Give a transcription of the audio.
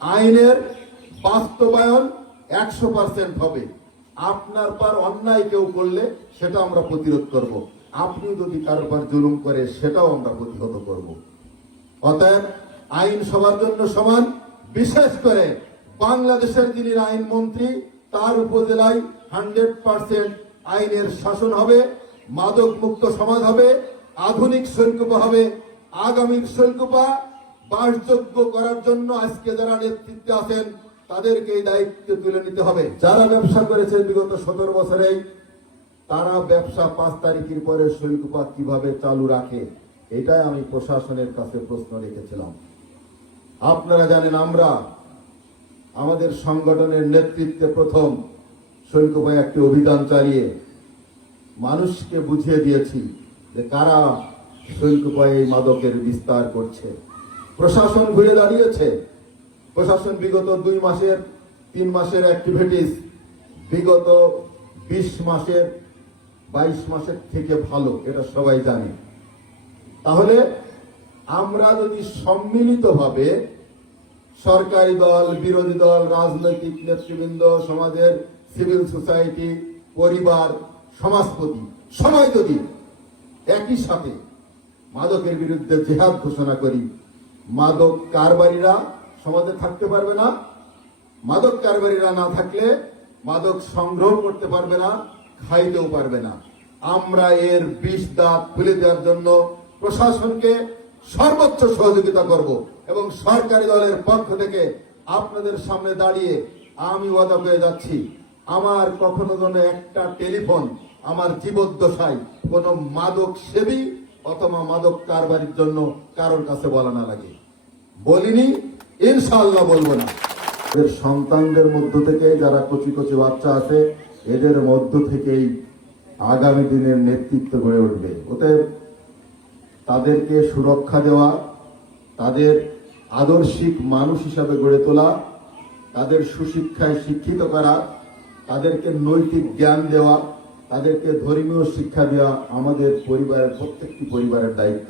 আইনের বাস্তবায়ন 100% হবে। আপনার পর অন্যায় কেউ করলে সেটা আমরা প্রতিরোধ করব। আপনি যদি কারোর পর জুলুম করে সেটাও আমরা প্রতিহত করব। অতএব আইন সবার জন্য সমান। বিশেষ করে বাংলাদেশের যিনি আইন মন্ত্রী, তার উপজেলায় 100% আইনের শাসন হবে, মাদক মুক্ত সমাজ হবে, আধুনিক শৈলকুপা হবে। আগামীর শৈলকুপা বাসযোগ্য করার জন্য আজকে যারা নেতৃত্বে আছেন তাদেরকে এই দায়িত্ব তুলে নিতে হবে। যারা ব্যবসা করেছেন বিগত 17 বছরে, তারা ব্যবসা 5 তারিখের পরে শৈলকুপা কিভাবে চালু রাখে, এটাই আমি প্রশাসনের কাছে প্রশ্ন রেখেছিলাম। আপনারা জানেন, আমরা আমাদের সংগঠনের নেতৃত্বে প্রথম শৈলকুপায় একটি অভিযান চালিয়ে মানুষকে বুঝিয়ে দিয়েছি যে কারা শৈলকুপায় এই মাদকের বিস্তার করছে। প্রশাসন ঘুরে দাঁড়িয়েছে। প্রশাসন বিগত 2 মাসের 3 মাসের অ্যাক্টিভিটিস বিগত 20 মাসের 22 মাসের থেকে ভালো, এটা সবাই জানে। তাহলে আমরা যদি সম্মিলিতভাবে সরকারি দল, বিরোধী দল, রাজনৈতিক নেতৃবৃন্দ, সমাজের সিভিল সোসাইটি, পরিবার, সমাজপতি সবাই যদি একই সাথে মাদকের বিরুদ্ধে জিহাদ ঘোষণা করি, মাদক কারবারিরা সমাজে থাকতে পারবে না। মাদক কারবারিরা না থাকলে মাদক সংগ্রহ করতে পারবে না, খাইতেও পারবে না। আমরা এর বিষ দাঁত খুলে দেওয়ার জন্য প্রশাসনকে সর্বোচ্চ সহযোগিতা করব এবং সরকারি দলের পক্ষ থেকে আপনাদের সামনে দাঁড়িয়ে আমি ওয়াদা করে যাচ্ছি, আমার কখনো যেন একটা টেলিফোন আমার জীবদ্দশায় কোনো মাদক সেবী অথবা মাদক কারবারির জন্য কারোর কাছে বলা না লাগে। বলিনি, ইনশাআল্লাহ বলবো না। এদের সন্তানদের মধ্য থেকে যারা কচি কচি বাচ্চা আছে, এদের মধ্য থেকেই আগামী দিনের নেতৃত্ব গড়ে উঠবে। অতএব তাদেরকে সুরক্ষা দেওয়া, তাদের আদর্শিক মানুষ হিসাবে গড়ে তোলা, তাদের সুশিক্ষায় শিক্ষিত করা, তাদেরকে নৈতিক জ্ঞান দেওয়া, তাদেরকে ধর্মীয় শিক্ষা দেওয়া আমাদের পরিবারের প্রত্যেকটি পরিবারের দায়িত্ব।